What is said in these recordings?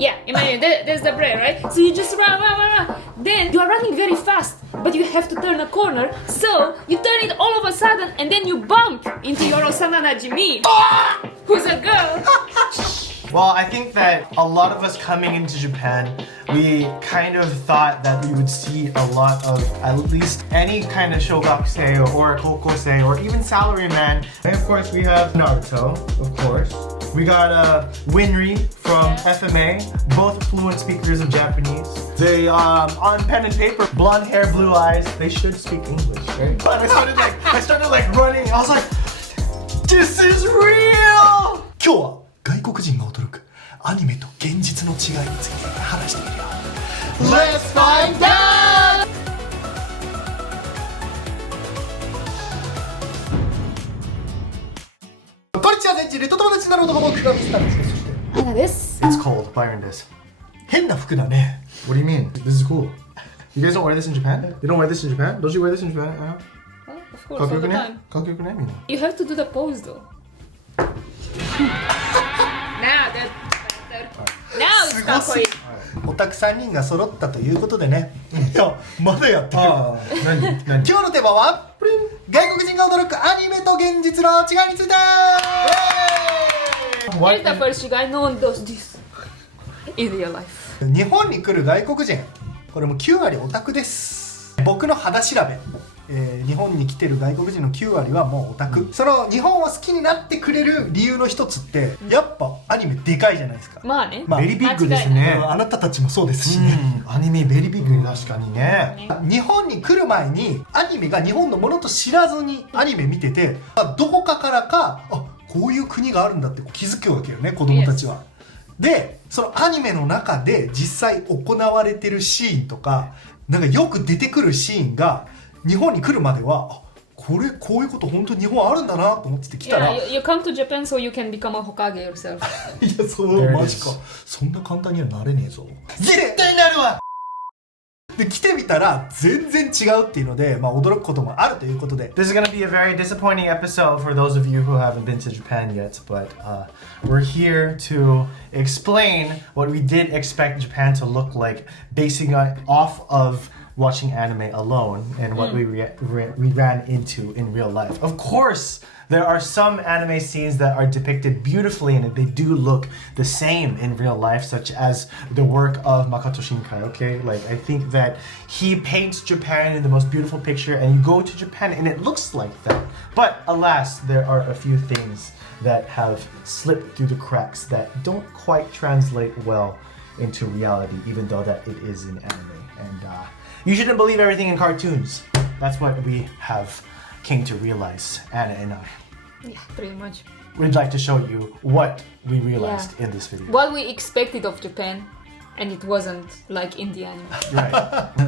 Yeah, imagine there's the bread, right? So you just run. Then you are running very fast, but you have to turn a corner. So you turn it all of a sudden, and then you bump into your Osana Najimi, who's a girl. Well, I think that a lot of us coming into Japan, we kind of thought that we would see a lot of at least any kind of shogakuse or kokosei or even salaryman. And of course, we have Naruto, of course. We got Winry from FMA, both fluent speakers of Japanese. They, on pen and paper, blonde hair, blue eyes, they should speak English, right? But I started like running. I was like, this is real! 今日は外国人が驚くアニメと現実の違いについて話してみるよ。Let's find out! こんにちは、全地レッド友達になろうと思う僕がミスターです。そして花です。 It's cold, Byron です。変な服だね。What do you mean? This is cool. You guys don't wear this in Japan? You don't wear this in Japan? Don't you wear this in Japan? Of course, all the time. かっこよくねみんな。You have to do the pose though. Now it's かっこいい。オタク3人が揃ったということでね。いや、まだやってる。今日のテーマは外国人が驚くアニメと現実の違いについて。Here's the first guy, no one does this in real life. 日本に来る外国人、これも9割オタクです。僕の肌調べ。日本に来てる外国人の9割はもうオタク、その日本を好きになってくれる理由の一つって、やっぱアニメでかいじゃないですか。まあね、ベリービッグですね。あなたたちもそうですしね、アニメベリービッグ、確かにね。日本に来る前にアニメが日本のものと知らずにアニメ見てて、どこかからかこういう国があるんだって気づくわけよね、子供たちは。でそのアニメの中で実際行われてるシーンとか、なんかよく出てくるシーンが日本に来るまではこういうこと本当に日本あるんだなと思って来たら、You come to Japan so you can become a Hokage yourself. いや、そうマジか。そんな簡単にはなれねえぞ。絶対なるわ。で来てみたら全然違うっていうので、驚くこともあるということで。This is gonna be a very disappointing episode for those of you who haven't been to Japan yet, but we're here to explain what we did expect Japan to look like, basing off of watching anime alone and what we ran into in real life. Of course, there are some anime scenes that are depicted beautifully and they do look the same in real life, such as the work of Makoto Shinkai, okay? Like, I think that he paints Japan in the most beautiful picture, and you go to Japan and it looks like that. But alas, there are a few things that have slipped through the cracks that don't quite translate well into reality, even though that it is in anime. And you shouldn't believe everything in cartoons. That's what we have came to realize, Anna and I. Yeah, pretty much. We'd like to show you what we realized in this video. What we expected of Japan, and it wasn't like in the anime. Right.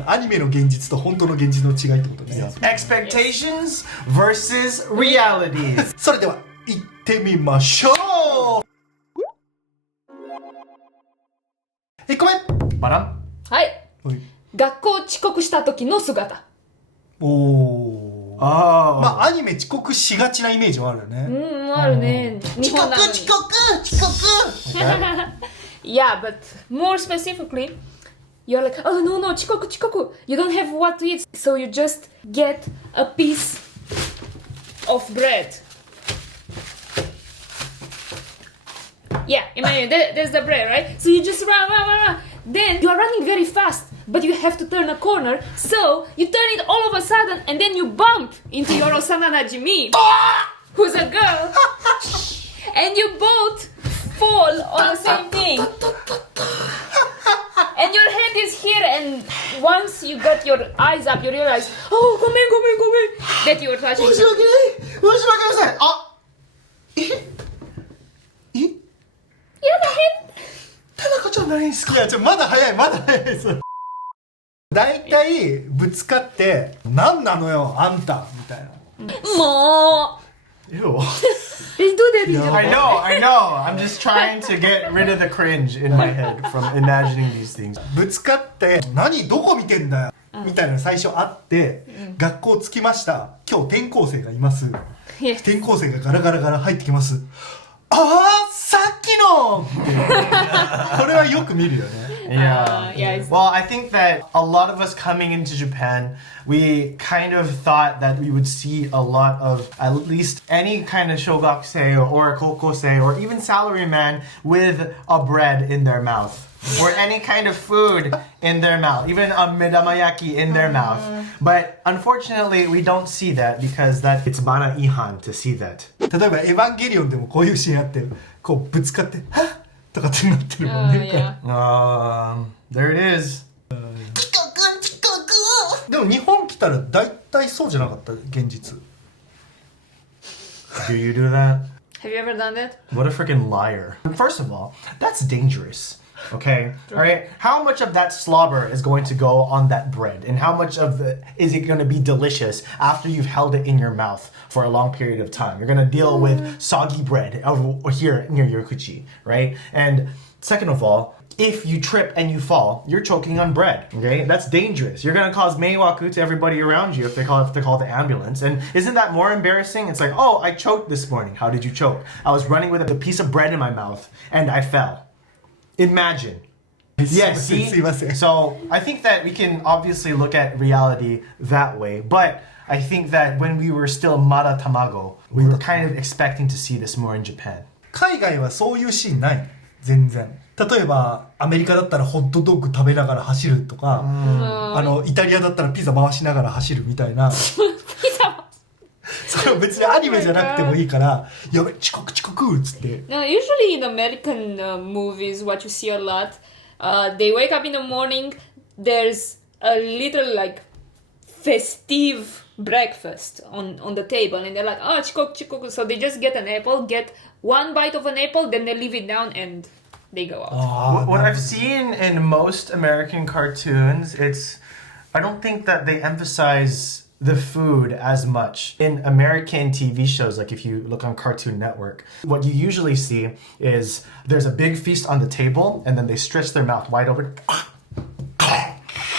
アニメの現実と本当の現実の違いってことね。Expectations versus realities. それでは行ってみましょう。1個目、バラン。はい。学校遅刻した時の姿。おー。アニメ遅刻しがちなイメージはあるよね。あるね。遅刻。Yeah, but more specifically, you're like, oh no, 遅刻。You don't have what to eat, so you just get a piece of bread. Yeah, imagine there's the bread, right? So you just run. Then you are running very fast, but you have to turn a corner. So you turn it all of a sudden, and then you bump into your Osana Najimi, who's a girl, and you both fall on the same thing. And your head is here, and once you got your eyes up, you realize, oh, ごめん that you were touching. 申し訳ない。やだ変。田中ちゃん何好き？いや、まだ早いです。だいたいぶつかって何なのよあんたみたいな。もう。Ew. They do that in Japan. I know. I'm just trying to get rid of the cringe in my head from imagining these things. ぶつかってどこ見てんだよみたいなの最初あって、学校着きました。今日転校生がいます。転校生がガラガラ入ってきます。さっきのーンってこれはよく見るよね。Yeah. Well, I think that a lot of us coming into Japan, we kind of thought that we would see a lot of at least any kind of shogakusei or a kokosei or even salaryman with a bread in their mouth. Or any kind of food in their mouth, even a medamayaki in their mouth. But unfortunately, we don't see that because that it's mana ihan to see that. 例えばエヴァンゲリオンでもこういうシーンあってこうぶつかってはっとかってなってるもんね。 Yeah. There it is. でも日本来たら大体そうじゃなかった現実。 Do you do that? Have you ever done that? What a freaking liar. First of all, that's dangerous. Okay? All right? How much of that slobber is going to go on that bread? And how much of it is it going to be delicious after you've held it in your mouth for a long period of time? You're going to deal with soggy bread over here near your kuchi, right? And second of all, if you trip and you fall, you're choking on bread. Okay, that's dangerous. You're gonna cause meiwaku to everybody around you if they call the ambulance. And isn't that more embarrassing? It's like, oh, I choked this morning. How did you choke? I was running with a piece of bread in my mouth and I fell. Imagine. Yes, see? So I think that we can obviously look at reality that way, but I think that when we were still Mara Tamago, we were kind of expecting to see this more in Japan. 海外はそういうシーンない全然。例えばアメリカだったらホットドッグ食べながら走るとか、イタリアだったらピザ回しながら走るみたいな。それは別にアニメじゃなくてもいいからやべ遅刻っつって。No, usually in American movies, what you see a lot, they wake up in the morning, there's a little like festive breakfast on the table, and they're like, oh, chikoku. So they just get an apple, get one bite of an apple, then they leave it down and they go out. What I've seen in most American cartoons, I don't think that they emphasize the food as much. In American TV shows, like if you look on Cartoon Network, what you usually see is there's a big feast on the table and then they stretch their mouth wide open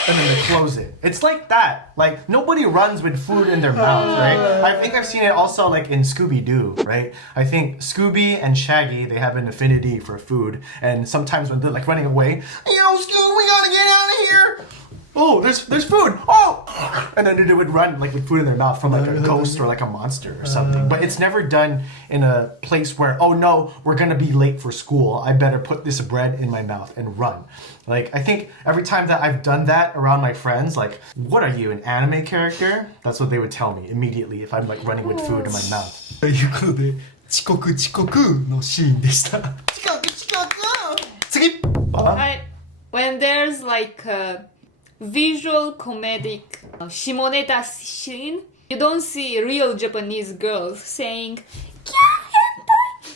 and then they close it. It's like that. Like nobody runs with food in their mouth, right? I think I've seen it also like in Scooby-Doo, right? I think Scooby and Shaggy, they have an affinity for food, and sometimes when they're like running away, yo, Scooby, we gotta get out of here. Oh, there's food. Oh, and then they would run like with food in their mouth from like a ghost or like a monster or something. But it's never done in a place where, oh no, we're gonna be late for school. I better put this bread in my mouth and run. Like I think every time that I've done that around my friends, like, what are you, an anime character? That's what they would tell me immediately if I'm like running with food in my mouth. ということで遅刻のシーンでした。次。When there's like a visual comedic shimoneta scene, you don't see real Japanese girls saying, "Yeah, hentai."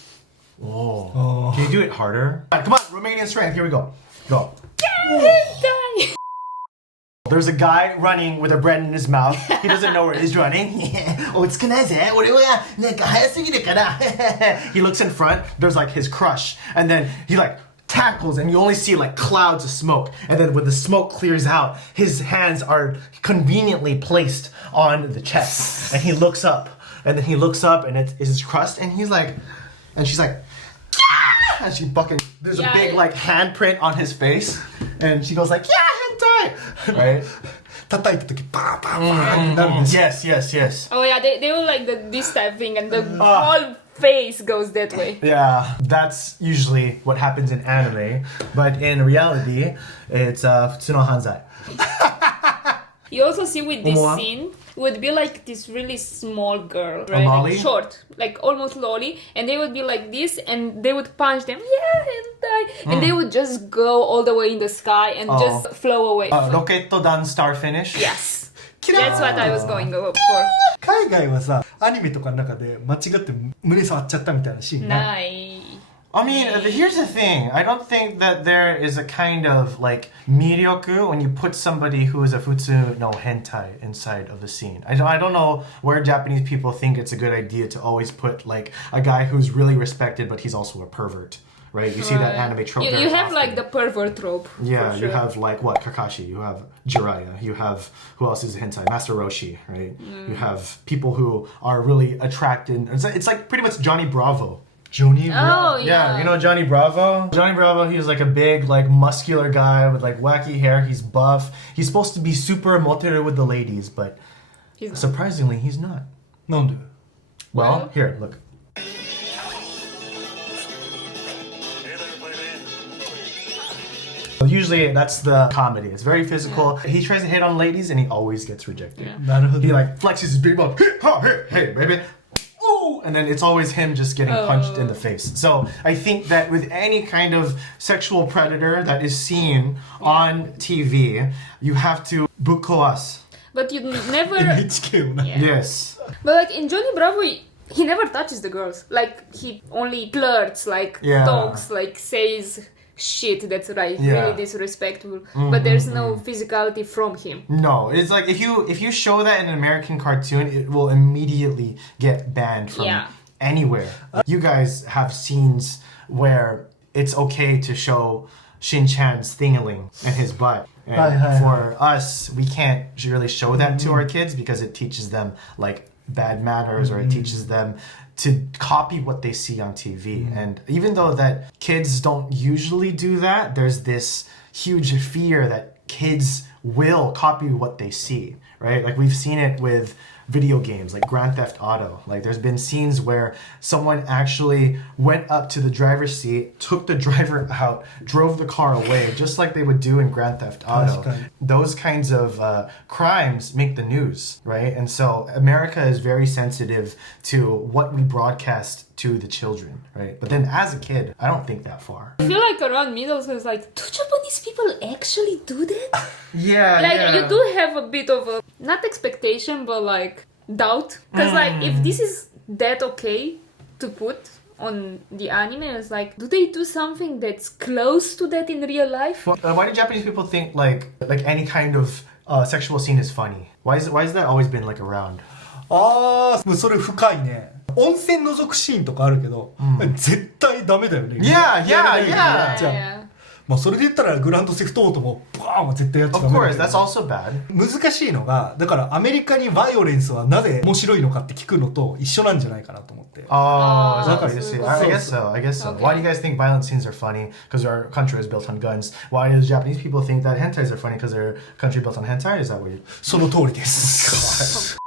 Oh. Can you do it harder? All right, come on, Romanian strength. Here we go. Go. Yeah, hentai. There's a guy running with a bread in his mouth. He doesn't know where he's running. He looks in front. There's like his crush, and then he like tackles, and you only see like clouds of smoke. And then when the smoke clears out, his hands are conveniently placed on the chest, and he looks up, and then he looks up, and it is his crust, and he's like, and she's like, yeah! And she fucking, there's a big like handprint on his face, and she goes like, yeah, hentai, right? 叩いた時バーバーバーってなるんですよ。 Yes. Oh yeah, they will like this type thing, and the whole face goes that way. Yeah, that's usually what happens in anime, but in reality, it's Futsuno Hanzai. You also see with this scene, it would be like this really small girl, right? Molly? Like short, like almost lolly, and they would be like this, and they would punch them, yeah, hentai, and they would just go all the way in the sky and just flow away. Roketto Dan Star Finish? Yes. That's what I was going for. 海外はさアニメとかの中で間違って胸触っちゃったみたいなシーンない。 I mean, here's the thing. I don't think that there is a kind of like miryoku when you put somebody who is a futsu no hentai inside of the scene. I don't know where Japanese people think it's a good idea to always put like a guy who's really respected but he's also a pervert. Right? You see that anime trope. You have like the pervert trope. Yeah, sure. you have like what? Kakashi. You have Jiraiya. You have, who else is a hentai? Master Roshi, right? You have people who are really attracted. It's like pretty much Johnny Bravo Johnny Oh, Yeah, you know Johnny Bravo? Johnny Bravo, he was like a big, like muscular guy with like wacky hair. He's buff. He's supposed to be super motivated with the ladies, but He's not. surprisingly, he's not. なんで Well, here, look. Usually that's the comedy. It's very physical. He tries to hit on ladies and he always gets rejected. Yeah. なるほど He like flexes his big butt. Hey, baby. Ooh! And then it's always him just getting punched in the face. So I think that with any kind of sexual predator that is seen on TV, you have to bukoas. But you never. NHK をな Yeah. Yes. But like in Johnny Bravo, he never touches the girls. Like he only flirts, like Yeah. talks, like says shit that's like Yeah. really disrespectful. But there's no physicality from him. No, it's like if you show that in an American cartoon, it will immediately get banned from Yeah. anywhere. You guys have scenes where it's okay to show Shin-chan's thingling and his butt. And Hi. for us, we can't really show that to our kids because it teaches them like bad manners or it teaches them to copy what they see on TV. And even though that kids don't usually do that, there's this huge fear that kids will copy what they see, right? Like we've seen it with video games like Grand Theft Auto. Like there's been scenes where someone actually went up to the driver's seat, took the driver out, drove the car away, just like they would do in Grand Theft Auto. Those kinds of crimes make the news, right? And so America is very sensitive to what we broadcast to the children, right? But then as a kid, I don't think that far. I feel like around middle school, it's like, do Japanese people actually do that? Yeah, Like you do have a bit of a not expectation, but like doubt, because like if this is that okay to put on the anime, it's like, do they do something that's close to that in real life? Why do Japanese people think like any kind of sexual scene is funny? Why is that always been like around? ああそれ深いね温泉覗くシーンとかあるけど、絶対ダメだよね Yeah, yeah, じゃあ Yeah. まあそれで言ったらグランドセフトオートもバーンは絶対やっちゃ Of ダメだ course, けど that's also bad. 難しいのがだからアメリカにバイオレンスはなぜ面白いのかって聞くのと一緒なんじゃないかなと思って Oh, is that what so you say? cool. I guess so. I guess so. Okay. Why do you guys think violent scenes are funny? Because our country is built on guns. Why do Japanese people think that hentais are funny? Because their country built on hentai? Is that what you... その通りです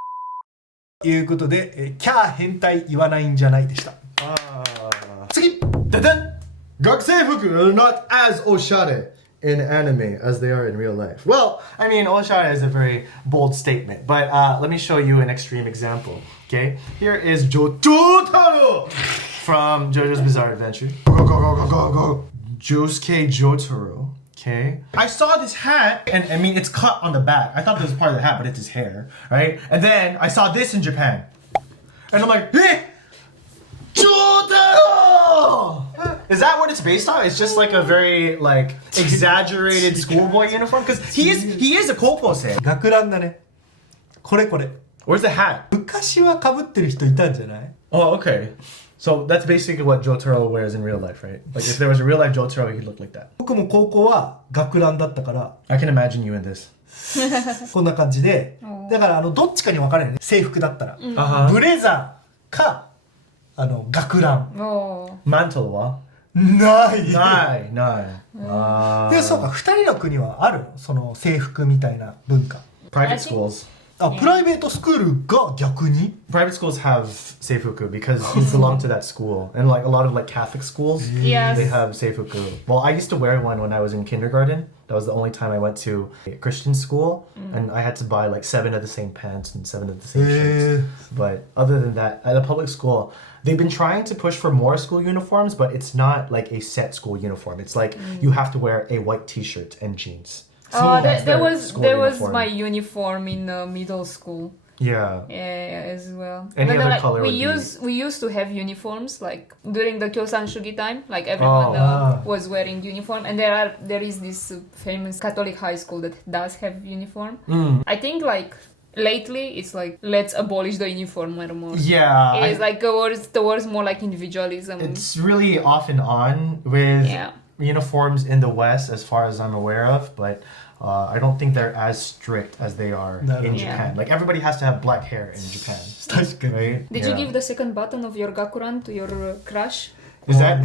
ということでキャー変態言わないんじゃないでした次 Dun-dun! Gakuseifuku are not as oshare in anime as they are in real life. Well, I mean, oshare is a very bold statement, but let me show you an extreme example. Okay, here is Jotaro from JoJo's Bizarre Adventure. Go go go go go go. Josuke Jotaro. Okay. I saw this hat, and I mean, it's cut on the back. I thought that was part of the hat, but it's his hair, right? And then I saw this in Japan, and I'm like, hey, Jotaro! Is that what it's based on? It's just like a very like exaggerated schoolboy uniform because he is a kopose. 学ランだねこれこれ Where's the hat? 昔は被ってる人いたんじゃない Oh, okay. So that's basically what Jotaro wears in real life, right? Like if there was a real life Jotaro, he'd look like that. 僕も高校は学ランだったから I can imagine you in this. こんな感じでだからどっちかに分かれるね制服だったら、 Uh-huh. ブレザーか学ラン Oh. Mantle wa? ないない。でそうか2人の国はあるのその制服みたいな文化 Private I think- schools. プライベートスクールが逆に Private schools have seifuku because you belong to that school. And like a lot of like Catholic schools, Yes. they have seifuku. Well, I used to wear one when I was in kindergarten. That was the only time I went to a Christian school. And I had to buy like 7 of the same pants and 7 of the same shirts. But other than that, at a public school, they've been trying to push for more school uniforms, but it's not like a set school uniform. It's like you have to wear a white t-shirt and jeans. Oh, that's that their was school uniform. my uniform in middle school. Yeah. Yeah, as well. Any But, other like, color we would be- used to have uniforms like during the Kyosan Shugi time. Like everyone was wearing uniform, and there is this famous Catholic high school that does have uniform. I think like lately it's like let's abolish the uniform more. Yeah. It's like towards more like individualism. It's really off and on with Yeah. uniforms in the West as far as I'm aware of, but I don't think they're as strict as they are in Japan. Like everybody has to have black hair in Japan. 確かに。 Right? Did you give the second button of your gakuran to your crush? Is that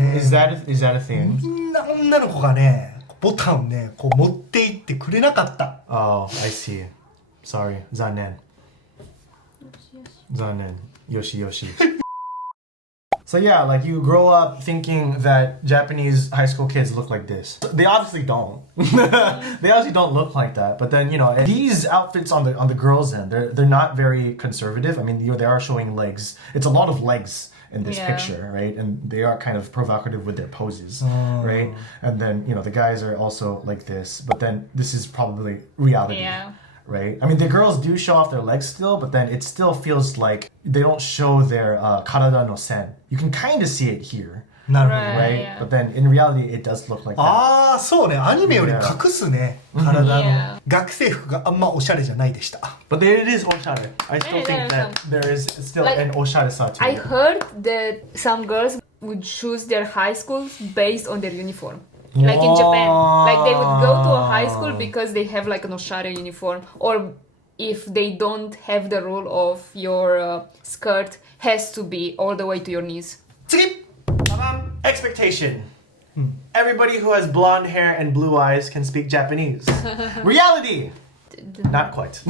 a thing? みんな女の子がね、ボタンをね、こう持っていってくれなかった。 Oh, I see. Sorry. Zanen. Zanen. Yoshi Yoshi. So yeah, like you grow up thinking that Japanese high school kids look like this. They obviously don't. They obviously don't look like that. But then, you know, these outfits on the girls' end, they're not very conservative. I mean, you know, they are showing legs. It's a lot of legs in this picture, right? And they are kind of provocative with their poses, right? And then, you know, the guys are also like this. But then this is probably reality. Yeah. Right? I mean, the girls do show off their legs still, but then it still feels like they don't show their karada no sen. You can kind of see it here, なるほど。 right? Yeah. But then in reality, it does look like that. ああ、そうね。アニメより隠すね。体の Yeah. 学生服があんまおしゃれじゃないでした。 But there it is, oshare. I still think that there is still Like, an oshare-sa to I it. heard that some girls would choose their high schools based on their uniform. Like in Japan. Like they would go to a high school because they have like an oshare uniform. Or if they don't have the rule of your skirt has to be all the way to your knees. 次 Expectation. Everybody who has blonde hair and blue eyes can speak Japanese. Reality. Not quite.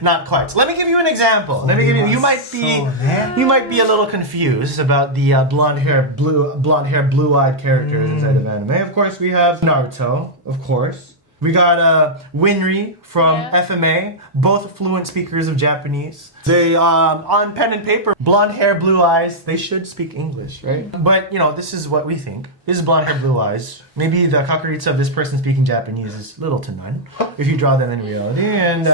Not quite. Let me give you an example. Let me give you. You might be a little confused about the blonde hair, blue-eyed characters inside of anime. Of course, we have Naruto. Of course, we got Winry from FMA. Both fluent speakers of Japanese. They on pen and paper, blonde hair, blue eyes. They should speak English, right? But you know, this is what we think. This is blonde hair, blue eyes. Maybe the kakuritsu of this person speaking Japanese is little to none if you draw them in reality. And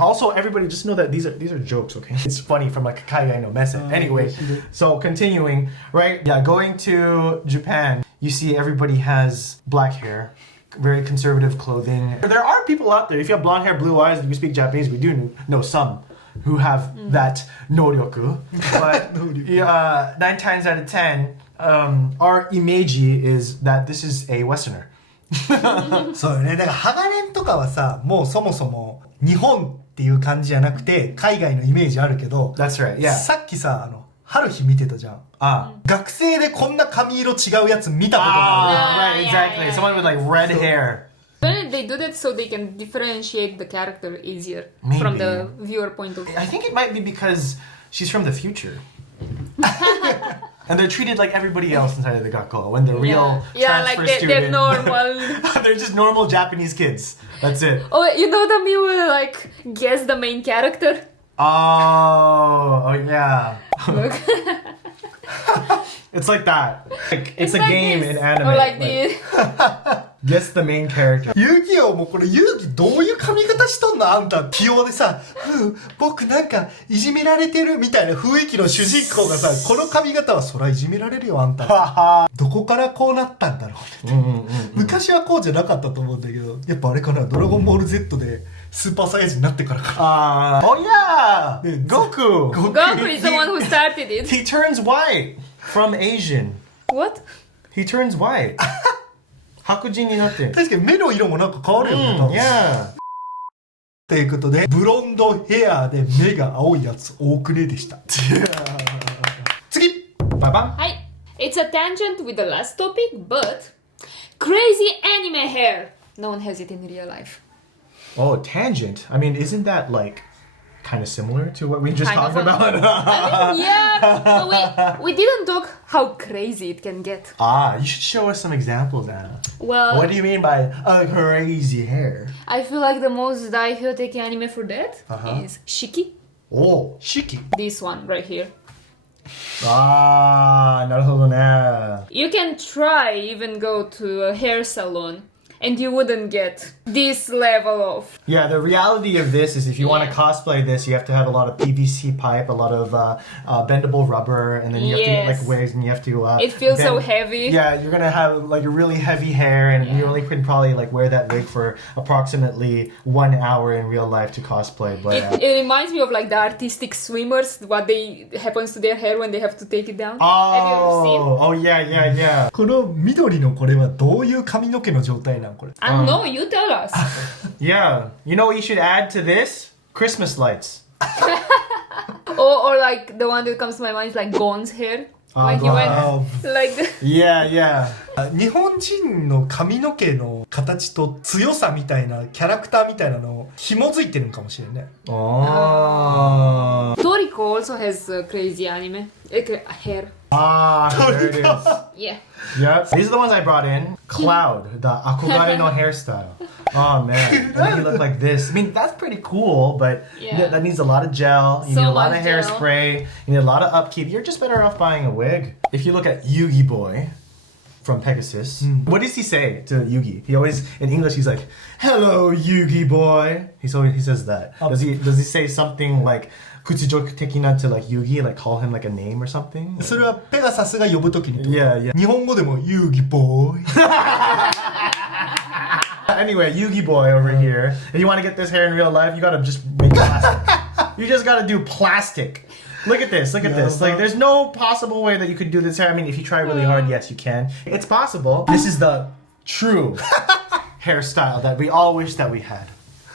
also, everybody just know that these are jokes, okay? It's funny from like a kaigai no message. Anyway, so continuing, right? Yeah, going to Japan, you see everybody has black hair. Very conservative clothing. There are people out there, if you have blonde hair, blue eyes, and you speak Japanese, we do know some who have that noryoku. But 9 times out of 10, our image is that this is a Westerner. そうよね。だからハガレンとかはさ、もうそもそも日本っていう感じじゃなくて海外のイメージあるけど、 That's right, yeah. さっきさ、春日見てたじゃん。学生でこんな髪色違うやつ見たことない。 Right, exactly. Someone with like red hair. They do that so they can differentiate the character easier from the viewer point of view. I think it might be because she's from the future. And they're treated like everybody else inside of the Gakko. When the real like transfer they're student, normal. they're just normal Japanese kids. That's it. Oh, you know them, you will like guess the main character. Oh yeah. Look. It's like that. Like, it's a like game this. in anime. Or like this. Guess the main character. 遊戯王もこれ遊戯どういう髪型しとんのあんた器用でさ、僕なんかいじめられてるみたいな雰囲気の主人公がさ、この髪型はそらいじめられるよあんた。どこからこうなったんだろうね。昔はこうじゃなかったと思うんだけど、やっぱあれかな、ドラゴンボール Z でスーパーサイヤ人になってからか。Oh yeah! Goku! Goku is the one who started it. He turns white from Asian. What? He turns white. 白人になってる。確かに目の色もなんか変わるよね。Yeah. ということで、ブロンドヘアで目が青いやつ多くねでした。次ババン。Hi. It's a tangent with the last topic, but crazy anime hair. No one has it in real life. Oh, tangent. I mean, isn't that like kind of similar to what we just Kind talked of. about? I mean, yeah, but we didn't talk how crazy it can get. You should show us some examples, Anna. Well, What do you mean by a crazy hair? I feel like the most daihyoteiki anime for that is Shiki. Oh, 四季 This one right here. なるほどね。 You can try even go to a hair salon and you wouldn't get this level of. Yeah, the reality of this is if you want to cosplay this, you have to have a lot of PVC pipe, a lot of bendable rubber, and then you have to get like wigs, and you have to. It feels so heavy. Yeah, you're gonna have like a really heavy hair, and you only can probably like wear that wig for approximately 1 hour in real life to cosplay. But It reminds me of like the artistic swimmers, what they happens to their hair when they have to take it down. Have you ever seen? Oh yeah, yeah, yeah. この緑のこれはどういう髪の毛の状態なんこれ I don't know, you tell us. Yeah, you know what you should add to this? Christmas lights. Or like the one that comes to my mind is like Gon's hair. When he went like the... Yeah, yeah. 日本人の髪の毛の形と強さみたいなキャラクターみたいなのを紐づいてるのかもしれない。 Oh. Toriko also has crazy anime hair. Ah, there it is. Yeah. Yep. These are the ones I brought in. Cloud, the akogare no hairstyle. Oh man, that you look like this. I mean, that's pretty cool, but that needs a lot of gel. You need a lot of hairspray. You need a lot of upkeep. You're just better off buying a wig. If you look at Yugi Boy from Pegasus, what does he say to Yugi? He always, in English, he's like, "Hello, Yugi Boy." He says that. Does he say something like? Kuchijoku tekina to like Yugi, like call him like a name or something? それはペガサスが呼ぶときに Yeah, yeah. 日本語でも遊戯ボーイ Anyway, Yugi Boy over here. If you want to get this hair in real life, you gotta just make plastic. You just gotta do plastic. Look at this, look at this. Like, there's no possible way that you could do this hair. I mean, if you try really hard, yes, you can. It's possible. This is the true hairstyle that we all wish that we had.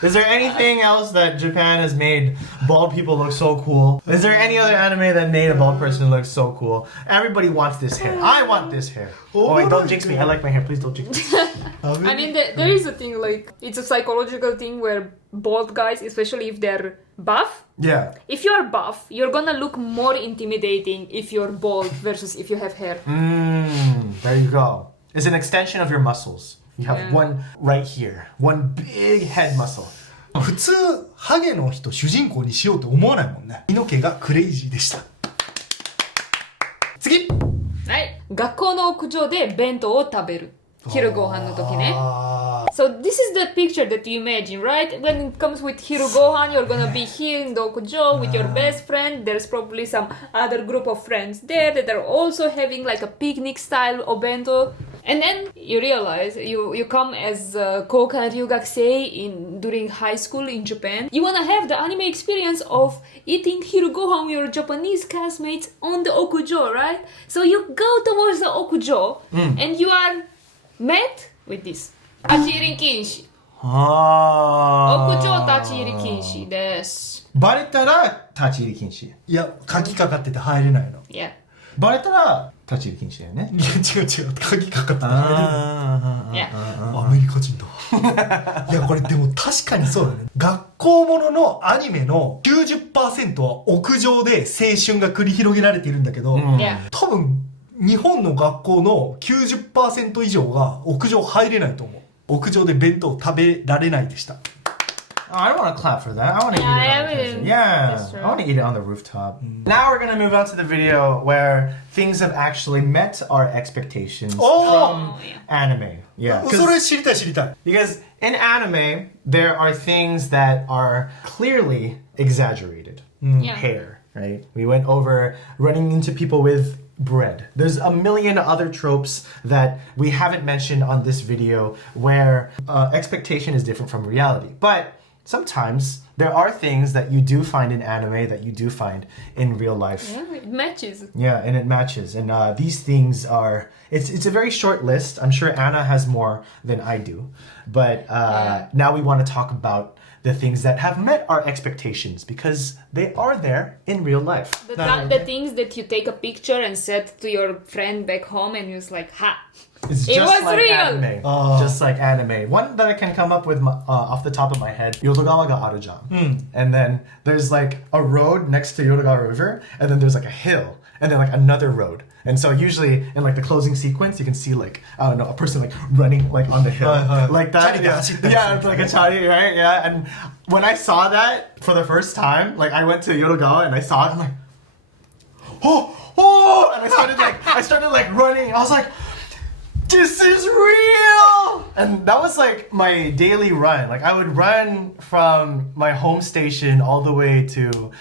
Is there anything else that Japan has made bald people look so cool? Is there any other anime that made a bald person look so cool? Everybody wants this hair. I want this hair. Oh wait, don't jinx me. I like my hair. Please don't jinx me. I mean, there is a thing like, it's a psychological thing where bald guys, especially if they're buff, Yeah. if you're buff, you're gonna look more intimidating if you're bald versus if you have hair. There you go. It's an extension of your muscles. You have one right here. One big head muscle. 普通ハゲの人主人公にしようと思わないもんね。髪の毛がクレイジーでした。次。はい。学校の屋上で弁当を食べる。昼ご飯の時ね。あ So this is the picture that you imagine, right? When it comes with hiru gohan, you're gonna be here in the okujo with your best friend. There's probably some other group of friends there that are also having like a picnic style obento. And then you realize you come as Kokan Ryugakusei during high school in Japan. You wanna have the anime experience of eating hiru gohan with your Japanese classmates on the okujo, right? So you go towards the okujo and you are met with this. 立ち入り禁止。屋上立ち入り禁止です。バレたら立ち入り禁止。ーいや、鍵かかってて入れないの。Yeah. バレたら立ち入り禁止だよね。いや、違う違う。鍵かかってて入れない。Yeah. アメリカ人だ。いや、これでも確かにそうだね。学校もののアニメの 90% は屋上で青春が繰り広げられているんだけど、Yeah. 多分日本の学校の 90% 以上が屋上入れないと思う。屋上で弁当食べられないでした。Oh, I don't want to clap for that. I want to eat it on the kitchen. That's true. I want to eat it on the rooftop. Now we're going to move on to the video where things have actually met our expectations from anime. Yeah. それ知りたい知りたい。 Because in anime, there are things that are clearly exaggerated. Yeah. Hair, right? We went over running into people with bread. There's a million other tropes that we haven't mentioned on this video where expectation is different from reality. But sometimes there are things that you do find in anime that you do find in real life. Yeah, it matches. Yeah, and it matches. And these things are... It's a very short list. I'm sure Anna has more than I do. But now we want to talk about the things that have met our expectations because they are there in real life. The things that you take a picture and send to your friend back home and you're like, ha! It's It just was like real. anime. Just like anime. One that I can come up with off the top of my head, Yodogawa ga aru jan. And then there's like a road next to Yodogawa River, and then there's like a hill, and then like another road. And so usually in like the closing sequence, you can see like, I don't know, a person like running like on the hill. Like that. Yeah, it's like a chari, right? Yeah. And when I saw that for the first time, like I went to Yodogawa and I saw it, I'm like, oh! And I started like running. I was like, this is real! And that was like my daily run. Like I would run from my home station all the way to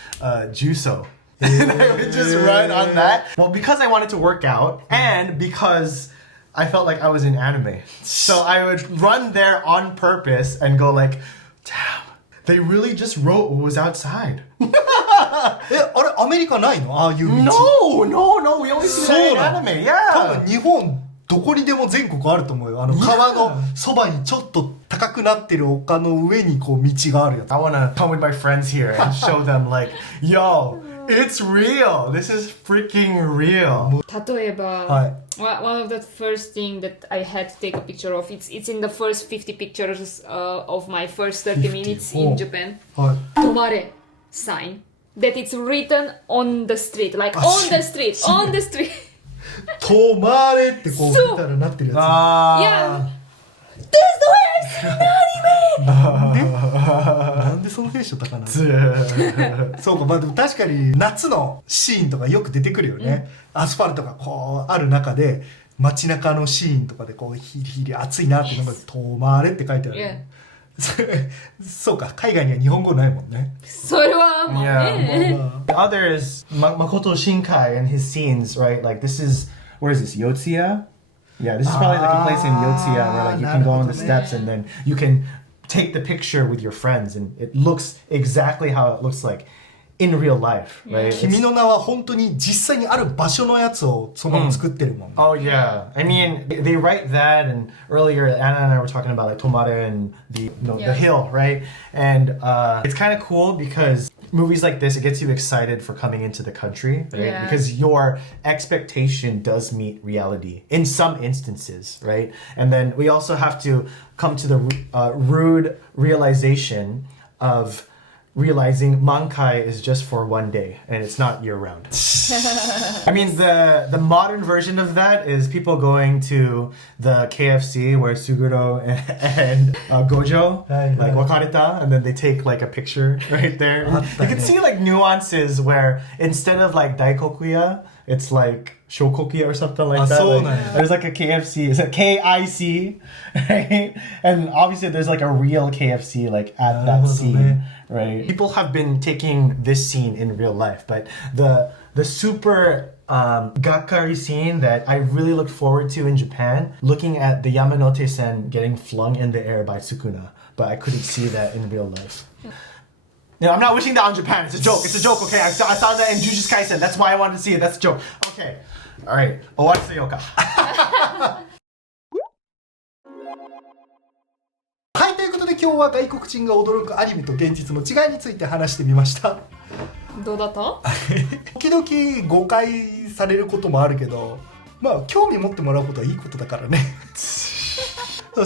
Juso. And I would just run on that. Well, because I wanted to work out and because I felt like I was in anime. So I would run there on purpose and go like, damn, they really just wrote what was outside. あれアメリカないのああいう道 No, we only see that in anime. 多 Yeah. 分日本どこにでも全国あると思うよ川のそばにちょっと高くなってる丘の上にこう道があるやつ I want to come with my friends here and show them like, yo, it's real. This is freaking real. 例えば、はい one of the first thing that I had to take a picture of, it's in the first 50 pictures of my first 30 minutes in Japan. はい Tomare sign. That it's written on the street, like on the street, on the street. 止まれってこうそう見たらなってるや Yeah. That's the way I see anime! つなんでそのテンション高なそうかまあでも確かに夏のシーンとかよく出てくるよね、アスファルトがこうある中で街中のシーンとかでこうヒリヒリ暑いなってのが止まれって書いてある、ねそうか海外には日本語ないもんねそれはもうね The other is Makoto Shinkai and his scenes, right? Like this is, where is this, Yotsuya? Yeah, this is probably like a place in Yotsuya where like you can go on the steps and then you can take the picture with your friends and it looks exactly how it looks like in real life, right? 君の名は本当に実際にある場所のやつをそのまま作ってるもんね、Oh yeah, I mean they write that, and earlier Anna and I were talking about like Tomare and the the hill, right? And it's kind of cool because movies like this, it gets you excited for coming into the country, right? Yeah. Because your expectation does meet reality in some instances, right? And then we also have to come to the rude realization of realizing Mankai is just for one day and it's not year round. I mean, the modern version of that is people going to the KFC where Suguro and Gojo like wakareta, and then they take like a picture right there. You can see like nuances where instead of like daikokuya, it's like shokokuya or something like that. Like, there's like a KFC, it's a KIC, right? And obviously there's like a real KFC like at that scene. Right. People have been taking this scene in real life, but the super gakkari scene that I really looked forward to in Japan, looking at the Yamanote-sen getting flung in the air by Sukuna, but I couldn't see that in real life. No, I'm not wishing that on Japan. It's a joke. It's a joke, okay? I saw that in Jujutsu Kaisen. That's why I wanted to see it. That's a joke. Okay. All right. Owaritsuyoka. はいということで今日は外国人が驚くアニメと現実の違いについて話してみましたどうだった時々誤解されることもあるけどまあ興味持ってもらうことはいいことだからね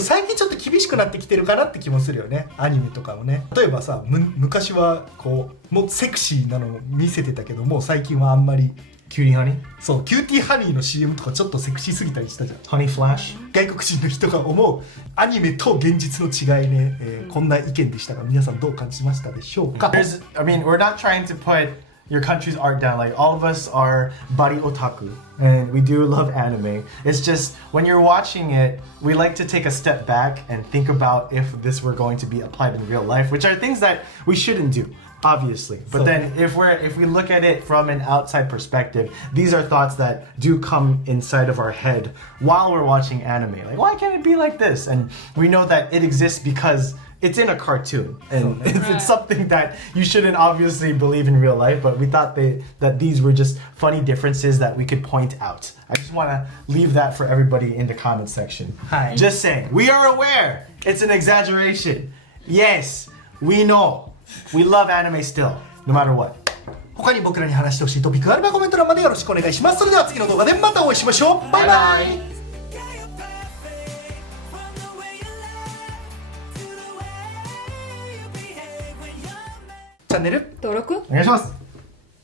最近ちょっと厳しくなってきてるかなって気もするよねアニメとかもね例えばさ昔はこうもうセクシーなのを見せてたけどもう最近はあんまりキューティーハニーそうキューティーハニーの CM とかちょっとセクシーすぎたりしたじゃんハニーフラッシュ外国人の人が思うアニメと現実の違いね、こんな意見でしたが皆さんどう感じましたでしょうか I mean, we're not trying to put your country's art down. Like, all of us are bari otaku, and we do love anime. It's just, when you're watching it, we like to take a step back and think about if this were going to be applied in real life, which are things that we shouldn't do. Obviously, but then if we look at it from an outside perspective, these are thoughts that do come inside of our head while we're watching anime. Like, why can't it be like this? And we know that it exists because it's in a cartoon, and it's something that you shouldn't obviously believe in real life. But we thought that these were just funny differences that we could point out. I just want to leave that for everybody in the comment section. Hi. Just saying, we are aware it's an exaggeration. Yes, we know. We love anime still, no matter what. 他に僕らに話してほしいトピックがあればコメント欄までよろしくお願いします。それでは次の動画でまたお会いしましょう。バイバイ。チャンネル登録お願いします。